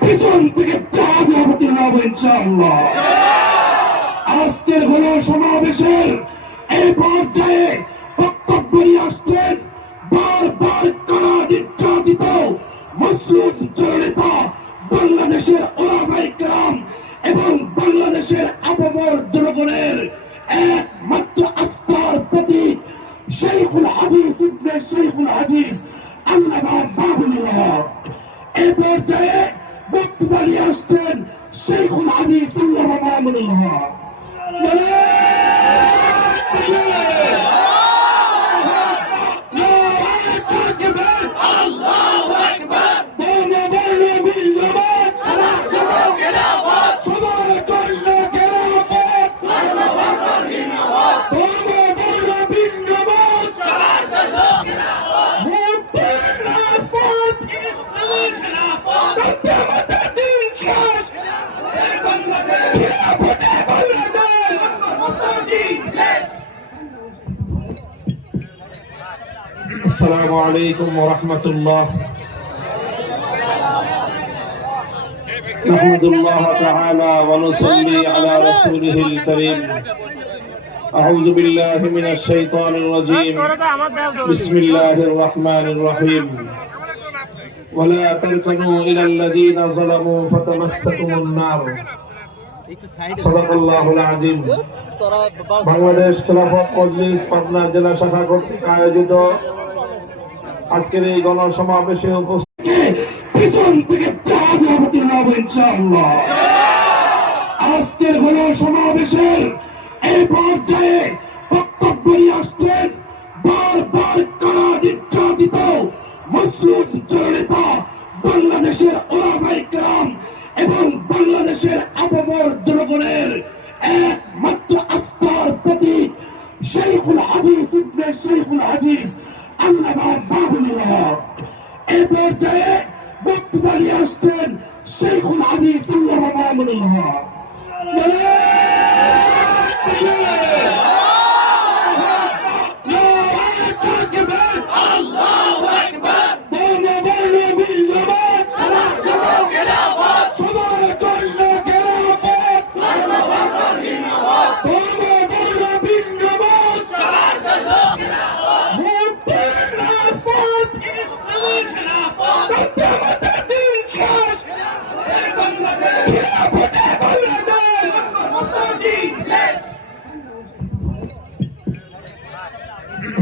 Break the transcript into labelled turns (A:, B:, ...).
A: পিছন থেকে চাঁদ অবতীর্ণ হব আজকের গণ সমাবেশের এই পর্যায়ে বক্তব্য নিয়ে আসছেন বারবার কারা নির্যাতিত মুসলিম জননেতা বাংলাদেশের ওলামাই কালাম এবং বাংলাদেশের আপামর জনগণের একমাত্র আস্থার প্রতীক শেখুল হাদিস ইবনে শেখুল হাদিস আল্লামা মাহবুবুল্লাহ। এই পর্যায়ে আল্লামা মাহবুবুল্লাহ
B: السلام عليكم ورحمة الله نحمد الله تعالى ونصلي على رسوله الكريم أعوذ بالله من الشيطان الرجيم بسم الله الرحمن الرحيم ولا تركنوا إلى الذين ظلموا فتمسكم النار বাংলাদেশ খেলাফত মজলিস পাবনা জেলা শাখা কর্তৃক আয়োজিত আজকের এই গণসমাবেশে উপস্থিত
A: পিছন থেকে চাঁদ আজকের গণসমাবেশের এই পর্যায়ে আপামর জনগণের একমাত্র আস্থার প্রতীক শেখুল হাদিস ইবনে শেখুল হাদিস আল্লামা মাহবুবুল্লাহ এই পর্যায়ে বক্তব্য নিয়ে আসছেন শেখুল হাদিস আল্লামা মাহবুবুল্লাহ